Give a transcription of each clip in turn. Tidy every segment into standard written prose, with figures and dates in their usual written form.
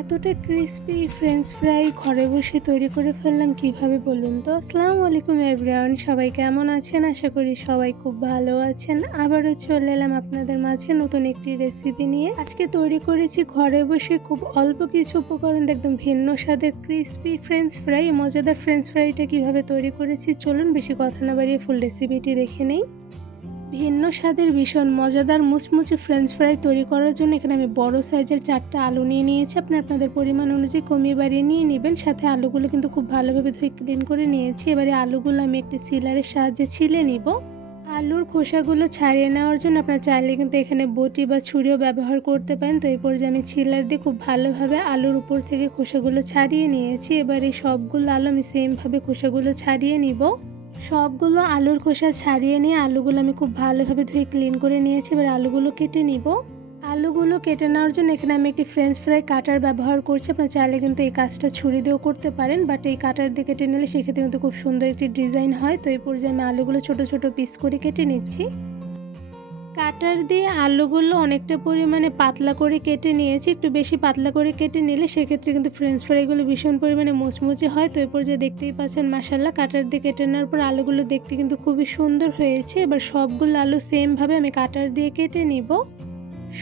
এতটা crispy French fry ঘরে বসে তৈরি করে ফেললাম কিভাবে বলুন তো। আসসালামু আলাইকুম এভরিওয়ান, সবাই কেমন আছেন? আশা করি সবাই খুব ভালো আছেন। আবারও চলে এলাম আপনাদের মাঝে নতুন একটি রেসিপি নিয়ে। আজকে তৈরি করেছি ঘরে বসে খুব অল্প কিছু উপকরণ একদম ভিন্ন স্বাদের ক্রিস্পি ফ্রেঞ্চ ফ্রাই। মজাদার ফ্রেঞ্চ ফ্রাইটা কিভাবে তৈরি করেছি চলুন বেশি কথা না বাড়িয়ে ফুল রেসিপিটি দেখে নেই। ভিন্ন স্বাদের ভীষণ মজাদার মুচমুচে ফ্রেঞ্চ ফ্রাই তৈরি করার জন্য এখানে আমি বড় সাইজের 4টা আলু নিয়ে নিয়েছি। আপনাদের পরিমাণ অনুযায়ী কমিয়ে বাড়িয়ে নিয়ে নেবেন। সাথে আলুগুলো কিন্তু খুব ভালোভাবে ধুয়ে ক্লিন করে নিয়েছি। এবারে আলুগুলো আমি একটি সিলারের সাহায্যে ছিলে নিব। আলুর খোসাগুলো ছাড়িয়ে নেওয়ার জন্য আপনারা চাইলে কিন্তু এখানে বটি বা ছুরিও ব্যবহার করতে পারেন। তো এই পর্যায়ে আমি ছিলার দিয়ে খুব ভালোভাবে আলুর উপর থেকে খোসাগুলো ছাড়িয়ে নিয়েছি। এবার এই সবগুলো আলু আমি সেমভাবে খোসাগুলো ছাড়িয়ে নিব। সবগুলো আলুর খোসা ছাড়িয়ে নিয়ে আলুগুলো আমি খুব ভালোভাবে ধুয়ে ক্লিন করে নিয়েছি। এবার আলুগুলো কেটে নিব। আলুগুলো কেটে নেওয়ার জন্য এখানে আমি একটি ফ্রেঞ্চ ফ্রাই কাটার ব্যবহার করছি। আপনারা চাইলে কিন্তু এই কাজটা ছুরি দিয়েও করতে পারেন, বাট এই কাটার দিয়ে কেটে নিলে সেক্ষেত্রে কিন্তু খুব সুন্দর একটি ডিজাইন হয়। তো এই পর্যায়ে আমি আলুগুলো ছোট ছোট পিস করে কেটে নিচ্ছি। কাটার দিয়ে আলুগুলো অনেকটা পরিমাণে পাতলা করে কেটে নিয়েছি। একটু বেশি পাতলা করে কেটে নিলে সেক্ষেত্রে কিন্তু ফ্রেঞ্চ ফ্রাইগুলো ভীষণ পরিমাণে মুচমুচে হয়। তো এই পর্যায়ে দেখতেই পাচ্ছেন মাশাআল্লাহ কাটার দিয়ে কেটে নেওয়ার পর আলুগুলো দেখতে কিন্তু খুবই সুন্দর হয়েছে। এবার সবগুলো আলু সেমভাবে আমি কাটার দিয়ে কেটে নিব।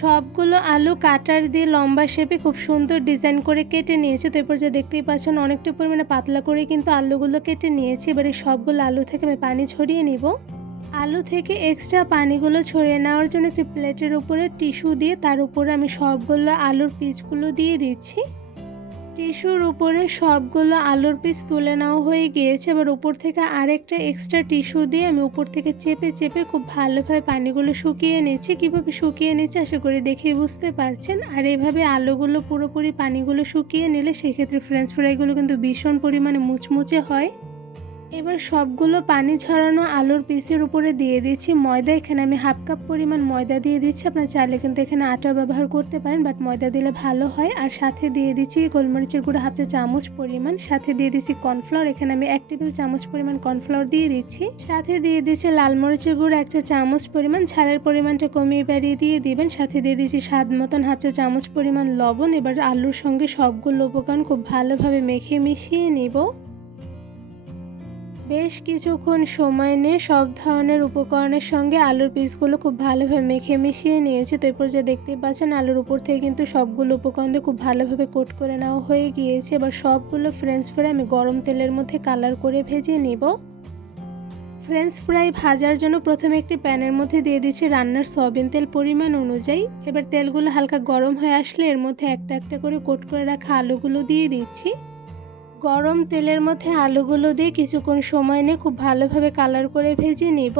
সবগুলো আলু কাটার দিয়ে লম্বা শেপে খুব সুন্দর ডিজাইন করে কেটে নিয়েছি। তো এই পর্যায়ে দেখতেই পাচ্ছেন অনেকটা পরিমাণে পাতলা করে কিন্তু আলুগুলো কেটে নিয়েছি। এবার এই সবগুলো আলু থেকে আমি পানি ঝরিয়ে নিব। আলু থেকে এক্সট্রা পানিগুলো ছড়িয়ে নেওয়ার জন্য একটি প্লেটের উপরে টিস্যু দিয়ে তার উপরে আমি সবগুলো আলুর পিসগুলো দিয়ে দিচ্ছি। টিস্যুর উপরে সবগুলো আলুর পিস তুলে নেওয়া হয়ে গিয়েছে। এবার উপর থেকে আরেকটা এক্সট্রা টিস্যু দিয়ে আমি উপর থেকে চেপে চেপে খুব ভালোভাবে পানিগুলো শুকিয়ে নিচ্ছি। কীভাবে শুকিয়ে নিচ্ছি আশা করি দেখেই বুঝতে পারছেন। আর এইভাবে আলুগুলো পুরোপুরি পানিগুলো শুকিয়ে নিলে সেক্ষেত্রে ফ্রেঞ্চ ফ্রাইগুলো কিন্তু ভীষণ পরিমাণে মুচমুচে হয়। এবার সবগুলো পানি ঝরানো আলুর পিসের উপরে দিয়ে দিচ্ছি ময়দা। এখানে আমি হাফ কাপ পরিমাণ ময়দা দিয়ে দিচ্ছি। আপনারা চাইলে কিন্তু এখানে আটা ব্যবহার করতে পারেন, বাট ময়দা দিলে ভালো হয়। আর সাথে দিয়ে দিচ্ছি গোলমরিচের গুঁড়ো হাফ চা চামচ পরিমাণ। সাথে দিয়ে দিচ্ছি কর্নফ্লাওয়ার। এখানে আমি 1 টেবিল চামচ পরিমাণ কর্নফ্লাওয়ার দিয়ে দিচ্ছি। সাথে দিয়ে দিচ্ছি লাল মরিচের গুঁড়ো 1 চা চামচ পরিমাণ। ঝালের পরিমাণটা কমিয়ে বাড়িয়ে দিয়ে দিবেন। সাথে দিয়ে দিচ্ছি স্বাদ মতন হাফ চা চামচ পরিমাণ লবণ। এবার আলুর সঙ্গে সবগুলো উপকরণ খুব ভালোভাবে মেখে মিশিয়ে নিব। বেশ কিছুক্ষণ সময় নিয়ে সব ধরনের উপকরণের সঙ্গে আলুর পিসগুলো খুব ভালোভাবে মেখে মিশিয়ে নিয়েছি। তো এরপর যে দেখতেই পাচ্ছেন আলুর উপর থেকে কিন্তু সবগুলো উপকরণ দিয়ে খুব ভালোভাবে কোট করে নেওয়া হয়ে গিয়েছে। এবার সবগুলো ফ্রেঞ্চ ফ্রাই আমি গরম তেলের মধ্যে কালার করে ভেজে নিব। ফ্রেঞ্চ ফ্রাই ভাজার জন্য প্রথমে একটি প্যানের মধ্যে দিয়ে দিচ্ছি রান্নার সয়াবিন তেল পরিমাণ অনুযায়ী। এবার তেলগুলো হালকা গরম হয়ে আসলে এর মধ্যে একটা একটা করে কোট করে রাখা আলুগুলো দিয়ে দিচ্ছি। গরম তেলের মধ্যে আলুগুলো দিয়ে কিছুক্ষণ সময় নিয়ে খুব ভালোভাবে কালার করে ভেজে নিব।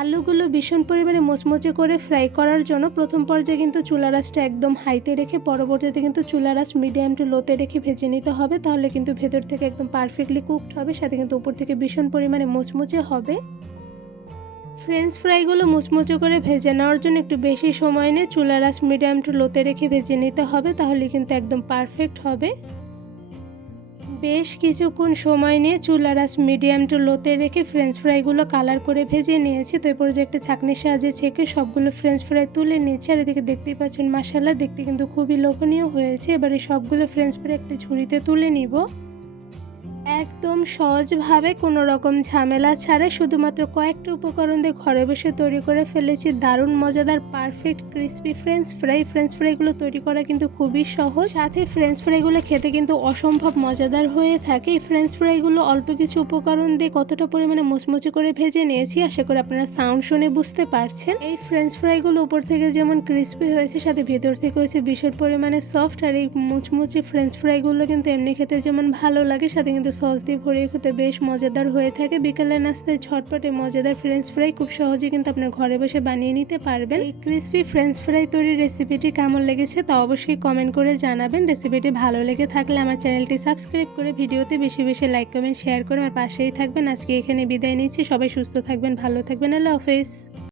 আলুগুলো ভীষণ পরিমাণে মুচমুচে করে ফ্রাই করার জন্য প্রথম পর্যায়ে কিন্তু চুলার আঁচটা একদম হাইতে রেখে পরবর্তীতে কিন্তু চুলার আঁচ মিডিয়াম টু লোতে রেখে ভেজে নিতে হবে। তাহলে কিন্তু ভেতর থেকে একদম পারফেক্টলি কুকড হবে, সাথে কিন্তু উপর থেকে ভীষণ পরিমাণে মুচমুচে হবে। ফ্রেঞ্চ ফ্রাইগুলো মুচমুচে করে ভেজে নেওয়ার জন্য একটু বেশি সময় নিয়ে চুলার আঁচ মিডিয়াম টু লোতে রেখে ভেজে নিতে হবে, তাহলে কিন্তু একদম পারফেক্ট হবে। বেশ কিছুক্ষণ সময় নিয়ে চুলার আঁচ মিডিয়াম টু লোতে রেখে ফ্রেঞ্চ ফ্রাইগুলো কালার করে ভেজে নিয়েছি। তো এরপর যে একটা ছাঁকনির সাহায্যে ছেঁকে সবগুলো ফ্রেঞ্চ ফ্রাই তুলে নিয়েছি। আর এদিকে দেখতেই পাচ্ছেন মাশাআল্লাহ দেখতে কিন্তু খুবই লোভনীয় হয়েছে। এবারে সবগুলো ফ্রেঞ্চ ফ্রাই একটা ঝুড়িতে তুলে নিব। একদম সহজভাবে কোনো রকম ঝামেলা ছাড়া শুধুমাত্র কয়েকটা উপকরণ দিয়ে ঘরে বসে তৈরি করে ফেলেছি দারুণ মজাদার perfect crispy French fry. French ফ্রাইগুলো তৈরি করা কিন্তু খুবই সহজ, সাথে ফ্রেঞ্চ ফ্রাইগুলো খেতে কিন্তু অসম্ভব মজাদার হয়ে থাকে। এই ফ্রেঞ্চ ফ্রাইগুলো অল্প কিছু উপকরণ দিয়ে কতটা পরিমাণে মুচমুচে করে ভেজে নিয়েছি আশা করি আপনারা সাউন্ড শুনে বুঝতে পারছেন। এই ফ্রেঞ্চ ফ্রাইগুলো উপর থেকে যেমন ক্রিস্পি হয়েছে সাথে ভেতর থেকে হয়েছে ভীষণ পরিমাণে সফট। আর এই মুচমুচে ফ্রেঞ্চ ফ্রাইগুলো কিন্তু এমনি খেতে যেমন ভালো লাগে সাথে কিন্তু সস দিয়ে ভরিয়ে খেতে বেশ মজাদার হয়ে থাকে। বিকেলের নাস্তায় ঝটপটে মজাদার ফ্রেঞ্চ ফ্রাই খুব সহজে কিন্তু আপনার ঘরে বসে বানিয়ে নিতে পারবেন। এই ক্রিস্পি ফ্রেঞ্চ ফ্রাই তৈরির রেসিপিটি কেমন লেগেছে তা অবশ্যই কমেন্ট করে জানাবেন। রেসিপিটি ভালো লেগে থাকলে আমার চ্যানেলটি সাবস্ক্রাইব করে ভিডিওতে বেশি বেশি লাইক কমেন্ট শেয়ার করে আমার পাশেই থাকবেন। আজকে এখানে বিদায় নিচ্ছি। সবাই সুস্থ থাকবেন, ভালো থাকবেন। আল্লাহ হাফেজ।